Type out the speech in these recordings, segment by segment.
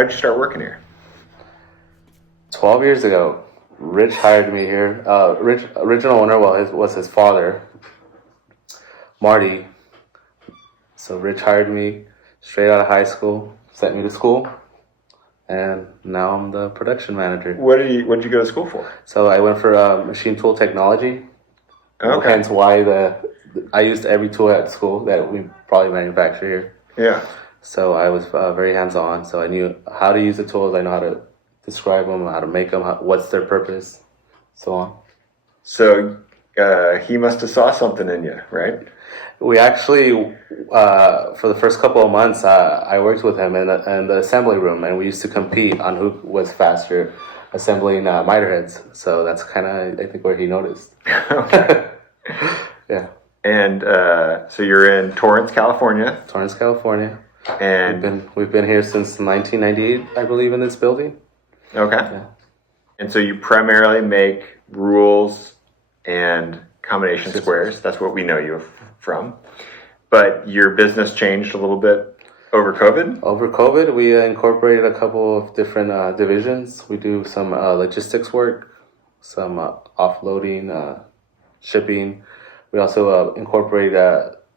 how did you start working here? 12 years ago, Rich hired me here. Rich, original owner, was his father, Marty. So Rich hired me straight out of high school, sent me to school, and now I'm the production manager. What did you go to school for? So I went for machine tool technology. Okay. Hence why I used every tool at school that we probably manufacture here. Yeah. So I was very hands-on. So I knew how to use the tools. I know how to describe them, how to make them, what's their purpose, so on. So he must have saw something in you, right? We actually, for the first couple of months, I worked with him in the assembly room, and we used to compete on who was faster assembling miter heads. So that's kind of, I think, where he noticed. Okay. Yeah. And so you're in Torrance, California. Torrance, California. And we've been here since 1998, I believe, in this building. Okay. Yeah. And so you primarily make rules and combination squares. That's what we know you from. But your business changed a little bit over COVID? Over COVID, we incorporated a couple of different divisions. We do some logistics work, some offloading, shipping. We also incorporate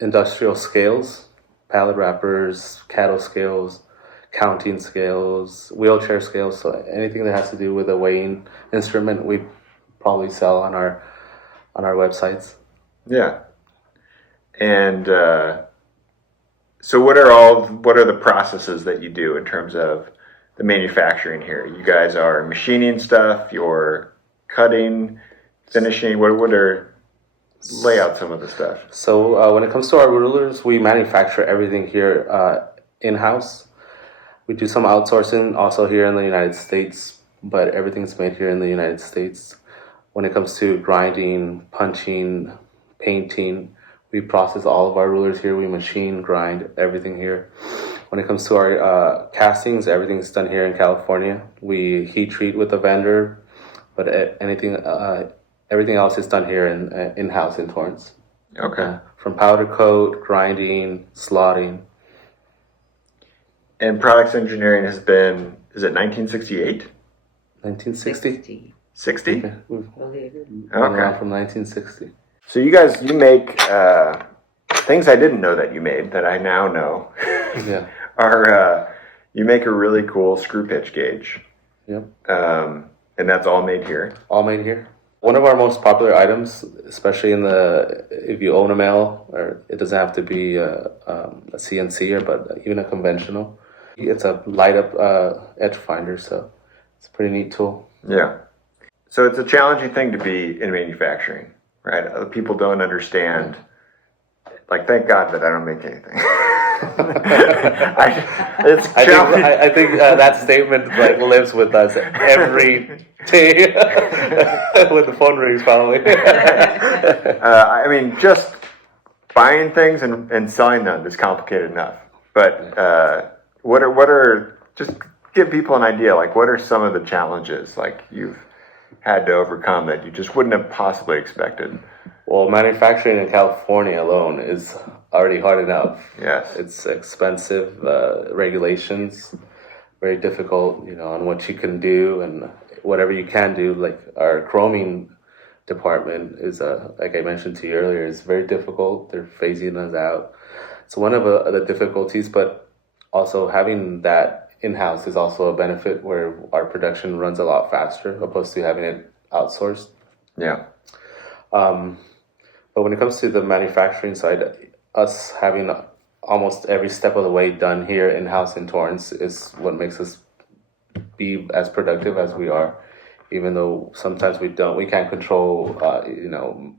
industrial scales, pallet wrappers, cattle scales, counting scales, wheelchair scales. So anything that has to do with a weighing instrument, we probably sell on our websites. Yeah. And so what are the processes that you do in terms of the manufacturing here? You guys are machining stuff, you're cutting, finishing. Lay out some of the stuff. So when it comes to our rulers, we manufacture everything here in-house. We do some outsourcing also here in the United States, but everything's made here in the United States. When it comes to grinding, punching, painting, we process all of our rulers here. We machine, grind, everything here. When it comes to our castings, everything's done here in California. We heat treat with a vendor, but everything else is done here in-house in Torrance. Okay. From powder coat, grinding, slotting. And products engineering has been, is it 1968? 1960? 60? Okay. Okay. From 1960. So you make things I didn't know that you made that I now know. Yeah. Are you make a really cool screw pitch gauge. Yep. And that's all made here. All made here. One of our most popular items, especially if you own a mill, or it doesn't have to be a CNC but even a conventional. It's a light up edge finder, so it's a pretty neat tool. Yeah. So it's a challenging thing to be in manufacturing, right? Other people don't understand. Like, thank God that I don't make anything. I think that statement lives with us every day when the phone rings, probably. I mean, just buying things and selling them is complicated enough. But what are just give people an idea? Like, what are some of the challenges you've had to overcome that you just wouldn't have possibly expected? Well, manufacturing in California alone is already hard enough. Yes. It's expensive, regulations, very difficult, on what you can do and whatever you can do. Like our chroming department is, like I mentioned to you earlier, is very difficult. They're phasing us out. It's one of the difficulties, but also having that in-house is also a benefit where our production runs a lot faster opposed to having it outsourced. Yeah. But when it comes to the manufacturing side, us having almost every step of the way done here in-house in Torrance is what makes us be as productive as we are, even though sometimes we can't control,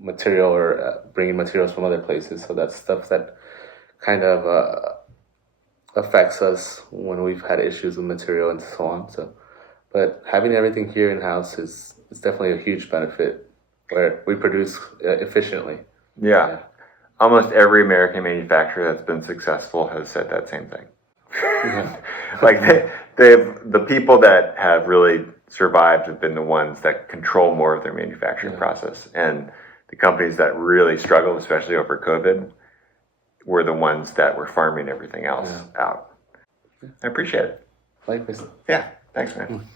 material or bringing materials from other places. So that's stuff that kind of affects us when we've had issues with material and so on. So, but having everything here in-house is definitely a huge benefit where we produce efficiently. Yeah. Almost every American manufacturer that's been successful has said that same thing. Yeah. The people that have really survived have been the ones that control more of their manufacturing process. And the companies that really struggled, especially over COVID, were the ones that were farming everything else out. I appreciate it. Likewise. Yeah, thanks, man.